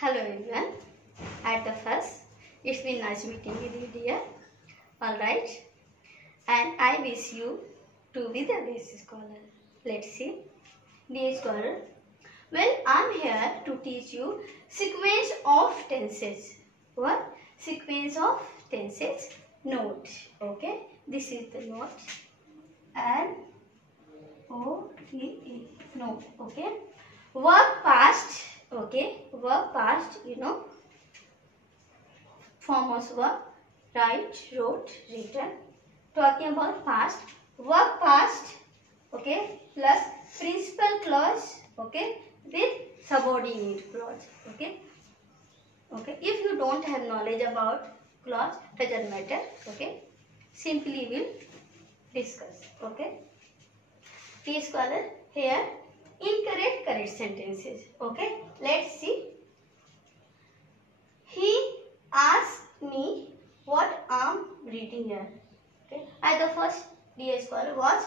Hello everyone. At the first, it's been nice meeting with you, dear. Alright. And I wish you to be the best scholar. Let's see. Dear scholar, well, I'm here to teach you sequence of tenses. What? Sequence of tenses. Note. Okay. This is the note. N-O-T-E. Note. Okay. Verb past. Okay, verb past, form of verb, write, wrote, written. Talking about past, verb past, okay, plus principal clause, okay, with subordinate clause, okay. Okay, if you don't have knowledge about clause, doesn't matter, okay. Simply we'll discuss, okay. Please scholar, here incorrect correct sentences. Okay, let's see. He asked me what I'm reading here. Okay, and the first dear scholar was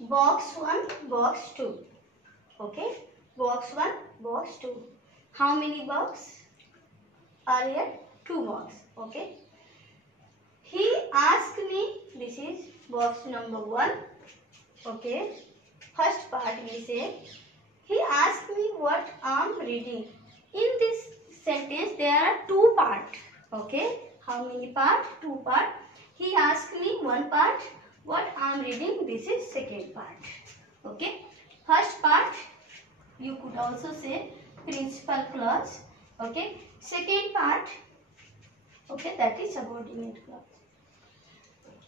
box 1, box 2. Okay, box 1, box 2. How many boxes are here? 2 boxes. Okay. He asked me, this is box number 1. Okay. First part we say, he asked me what I'm reading. In this sentence there are 2 parts. Okay. How many parts? 2 parts. He asked me 1 part. What I'm reading, this is second part. Okay. First part, you could also say principal clause. Okay. Second part, okay, that is subordinate clause.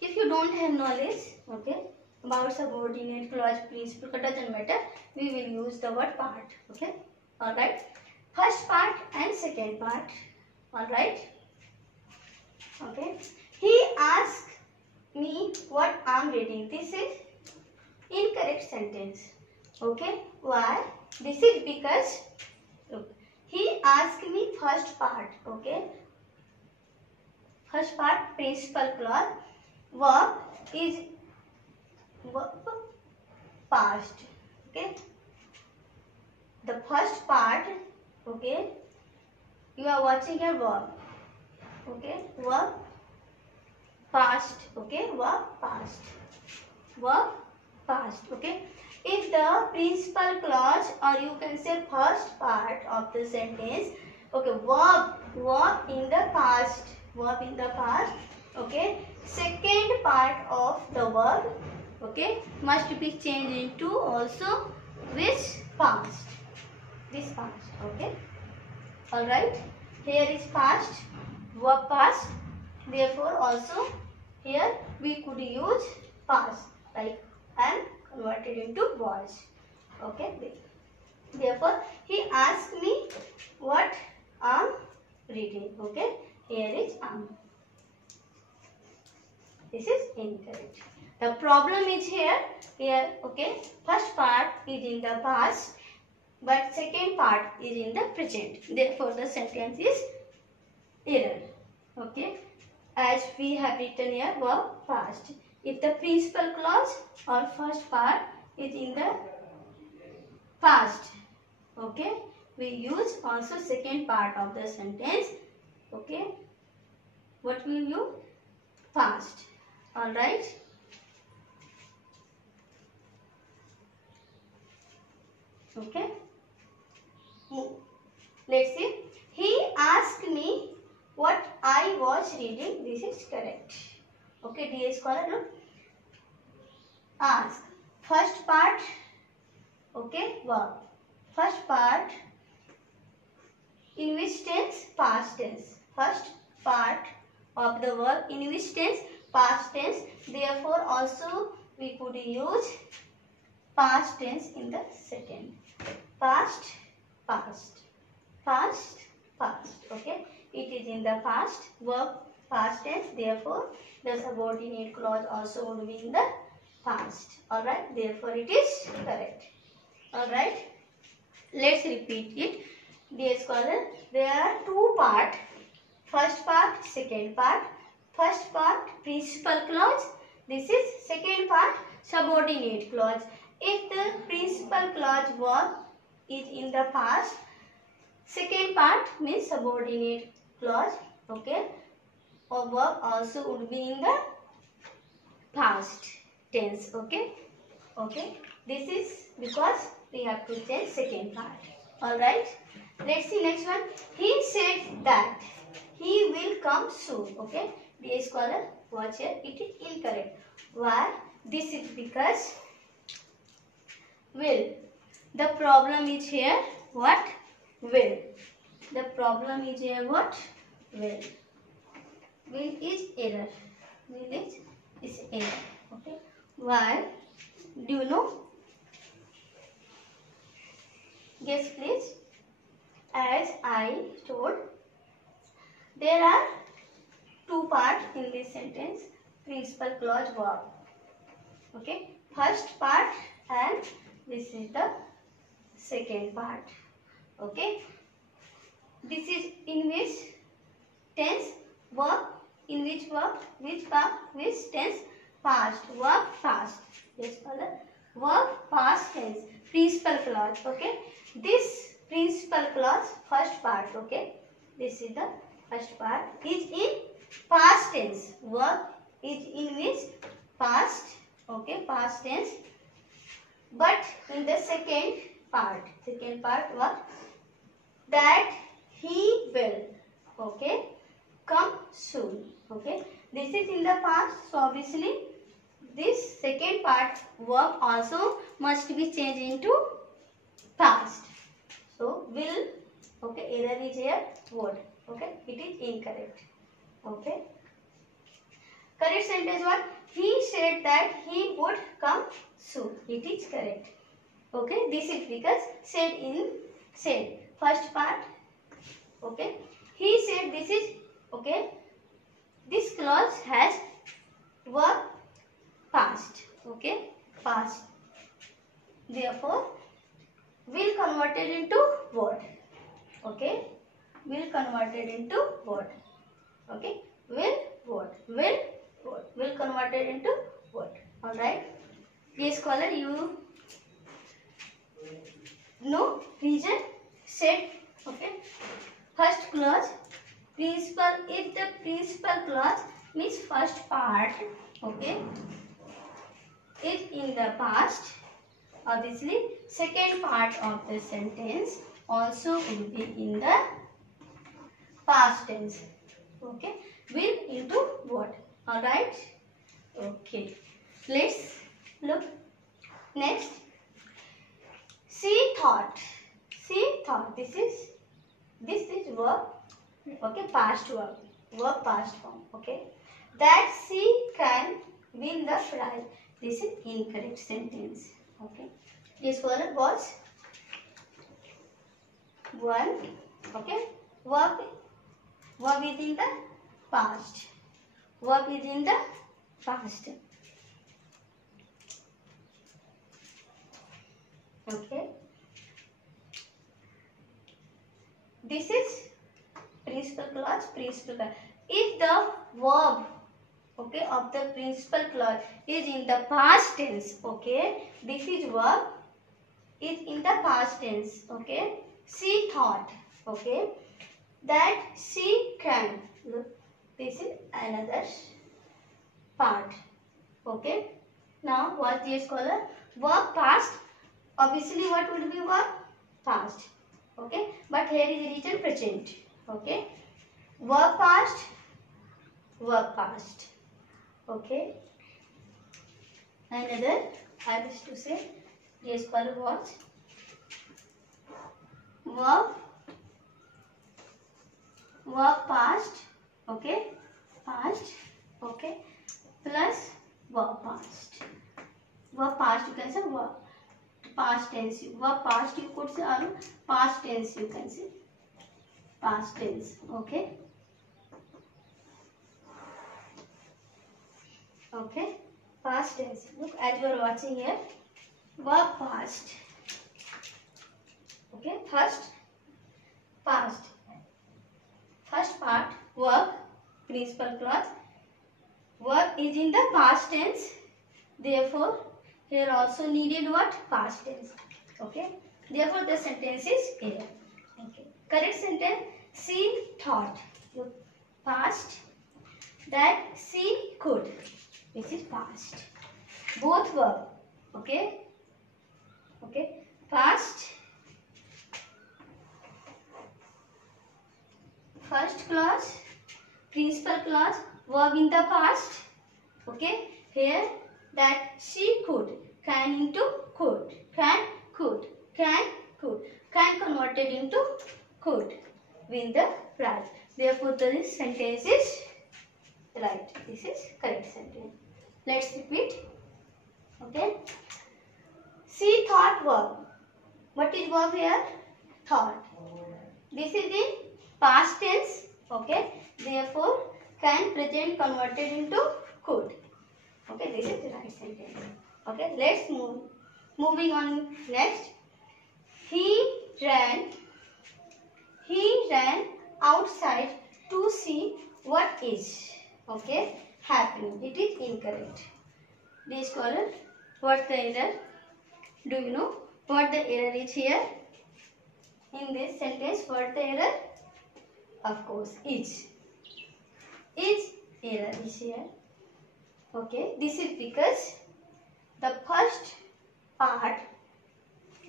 If you don't have knowledge, okay, about subordinate clause, principal clause, doesn't matter. We will use the word part. Okay. Alright. First part and second part. Alright. Okay. He asked me what I'm reading. This is incorrect sentence. Okay. Why? This is because look, he asked me first part. Okay. First part principal clause. Verb is verb past. Okay. The first part, okay, you are watching a verb. Okay, verb past. Okay, verb past. Verb past. Okay. If the principal clause, or you can say first part of the sentence, okay, verb in the past. Verb in the past. Okay. Second part of the verb, okay, must be changed into also which past. This past. Okay. Alright. Here is past. Verb past. Therefore also here we could use past. Like and converted into was. Okay. Therefore he asked me what I'm reading. Okay. Here is This is incorrect. The problem is here, okay, first part is in the past, but second part is in the present. Therefore, the sentence is error. Okay, as we have written here, verb past. If the principal clause or first part is in the past, okay, we use also second part of the sentence. Okay, what will you? Past. Alright. Okay. Let's see. He asked me what I was reading. This is correct. Okay, dear scholar, look. Ask. First part, okay, verb. First part, in which tense? Past tense. First part of the verb, in which tense? Past tense. Therefore also we could use past tense in the second. Past, past. Past, past. Okay. It is in the past. Verb past tense. Therefore the subordinate clause also would be in the past. Alright. Therefore it is correct. Alright. Let's repeat it. Dear scholar, there are 2 parts. First part, second part. First part, principal clause. This is second part, subordinate clause. If the principal clause verb is in the past, Second part means subordinate clause. Okay. Or verb also would be in the past tense. Okay. Okay. This is because we have to change second part. Alright. Let's see next one. He said that he will come soon. Okay. Dear scholar, watch here. It is incorrect. Why? This is because will. The problem is here what? Will. The problem is here what? Will. Will is error. Will is error. Okay. Why? Do you know? Guess please. As I told, there are two parts in this sentence. Principal clause verb. Okay. First part and this is the second part. Okay. This is in which tense? Verb. In which verb? Which verb? Which tense? Past. Verb past. Yes, follow. Verb past tense. Principal clause. Okay. This principal clause first part. Okay. This is the first part. Is in past tense. Verb is in which? Past. Okay. Past tense. But in the second part what? That he will. Okay. Come soon. Okay. This is in the past. So obviously this second part verb also must be changed into past. So will. Okay. Error is here. Would. Okay. It is incorrect. Okay. Correct sentence what? He said that he would come soon. It is correct. Okay. This is because said in said. First part. Okay. He said this is. Okay. This clause has verb past. Okay. Past. Therefore, will converted into would. Okay. Will converted into would. Okay. Will would. Will would. Will converted into would. Alright. Yes, scholar, you know reason said. Okay. First clause. Principal. If the principal clause means first part. Okay. Is in the past. Obviously, second part of the sentence also will be in the past tense. Okay. Will into what? Alright. Okay. Let's look next. She thought. She thought. This is verb. Okay. Past verb. Verb past form. Okay. That she can win the prize. This is incorrect sentence. Okay. This word was one. Okay. Verb is in the past. Verb is in the past. Okay. This is principal clause. Principal clause. If the verb, okay, of the principal clause is in the past tense, okay, this is verb is in the past tense, okay. She thought, okay, that she can. Look, this is another part, okay. Now, what the scholar? Verb past. Obviously, what would be verb? Past, okay. But here is written present, okay. Verb past. Verb past. Okay. Another I wish to say, yes, follow what? Verb past. Okay. Past. Okay. Plus verb past. Verb past you can say verb past tense. Verb past you could say or past tense you can say. Past tense. Okay. Okay, past tense. Look, as you are watching here, verb past. Okay, first past. First part verb, principal clause. Verb is in the past tense. Therefore, here also needed what? Past tense. Okay. Therefore, the sentence is here. Okay. correct sentence, she thought. The past, that she could. This is past. Both verb. Okay. Okay. Past. First clause, principal clause, verb in the past. Okay. Here that she could, can into could, can could, can could, can converted into could in the past. Therefore, this sentence is right. This is correct sentence. Let's repeat. Okay. She thought verb. What is verb here? Thought. This is the past tense. Okay. Therefore, can present converted into could. Okay. This is the right sentence. Okay. Let's move. Moving on next. He ran outside to see what is, okay, happening. It is incorrect. Dear scholar, what's the error? Do you know what the error is here? In this sentence, what the error? Of course, is. Is error is here. Okay, this is because the first part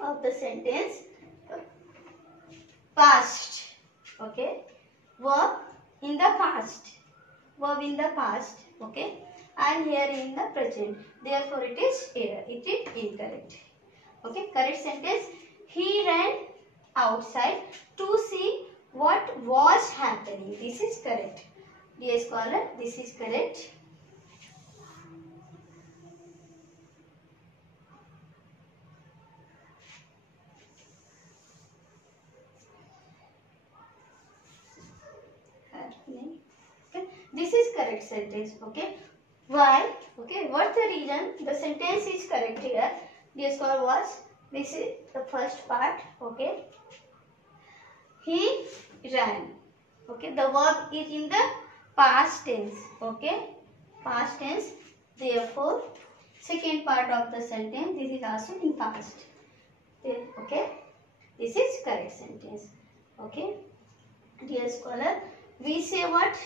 of the sentence, past, okay, verb in the past, okay, and here in the present. Therefore, it is error. It is incorrect. Okay, correct sentence. He ran outside to see what was happening. This is correct. Dear scholar, this is correct. Okay. This is correct sentence. Okay. Why? Okay. What's the reason? The sentence is correct here. Dear scholar, was this is the first part. Okay. He ran. Okay. The verb is in the past tense. Okay. Past tense. Therefore, second part of the sentence, this is also in past. Okay. This is correct sentence. Okay. Dear scholar, we say what?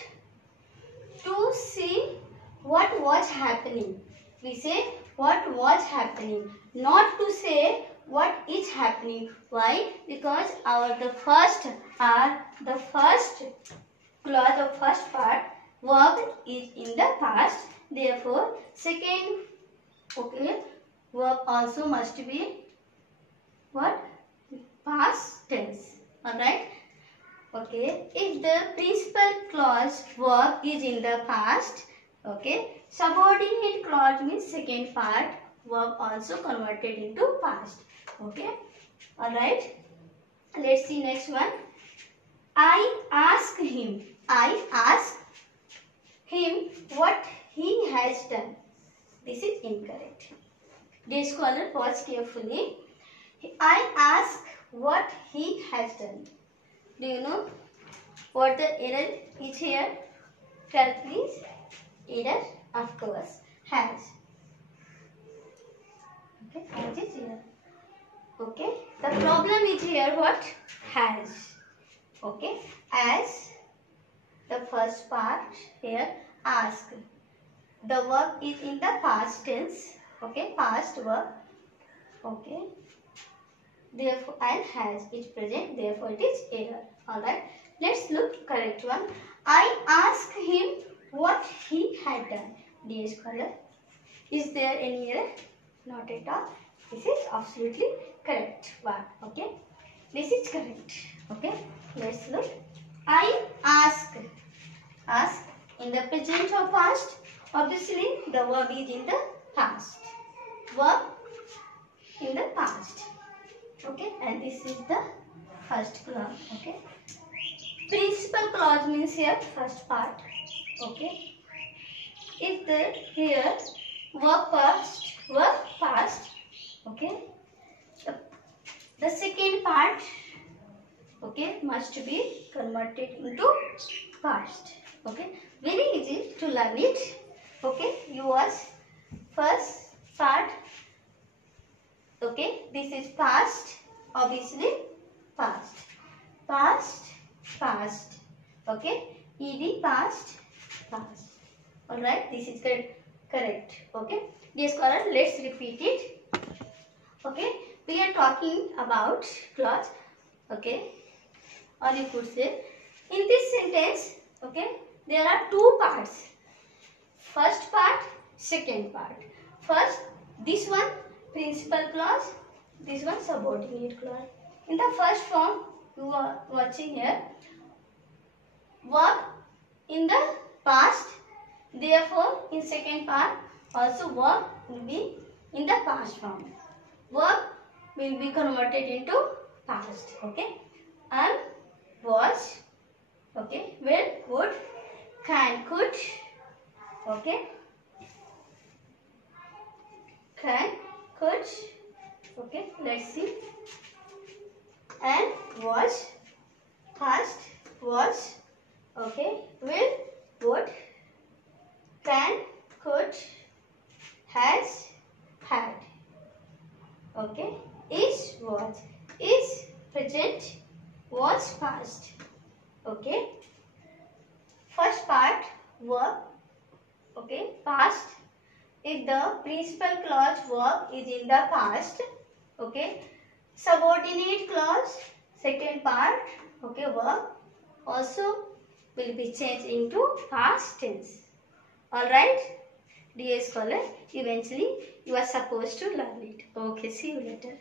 To see what was happening. We say what was happening. Not to say what is happening. Why? Because the first clause of first part, verb is in the past. Therefore, second, okay, verb also must be what? Past tense. Alright? Okay, if the principal clause verb is in the past, okay, subordinate clause means second part, verb also converted into past. Okay, alright. Let's see next one. I ask him what he has done. This is incorrect. Dear scholar, watch carefully. I ask what he has done. Do you know what the error is here? Tell please. Error, of course, has. Okay, has is here. Okay, the problem is here what? Has. Okay, as the first part here, ask. The verb is in the past tense. Okay, past verb. Okay. Therefore, and has is present. Therefore, it is error. Alright. Let's look correct one. I asked him what he had done. Dear scholar, is there any error? Not at all. This is absolutely correct one. Okay. This is correct. Okay. Let's look. I ask. Ask in the present or past. Obviously, the verb is in the past. Verb in the past. Okay, and this is the first clause. Okay, principal clause means here first part. Okay, if the here verb past. Okay, the second part, okay, must be converted into past. Okay, very easy to learn it. Okay, you watch first part. Okay, this is past, obviously past. past, past. Okay, ed, past, past. All right, this is correct. Okay, dear scholar, let's repeat it. Okay, we are talking about clause. Okay, or you could say in this sentence, okay, there are two parts. First part, second part. First, this one principal clause, this one subordinate clause. In the first form, you are watching here, verb in the past. Therefore, in second part, also verb will be in the past form. Verb will be converted into past. Okay, am, was. Okay, will, would, can, could. Okay, can, could. Okay, let's see. And was, past, was. Okay, will, would, can, could, has, had. Okay, is, was. Is present, was past. Okay, first part, verb. Okay, past. If the principal clause verb is in the past, okay, subordinate clause, second part, okay, verb also will be changed into past tense. Alright, dear scholar, eventually you are supposed to learn it. Okay, see you later.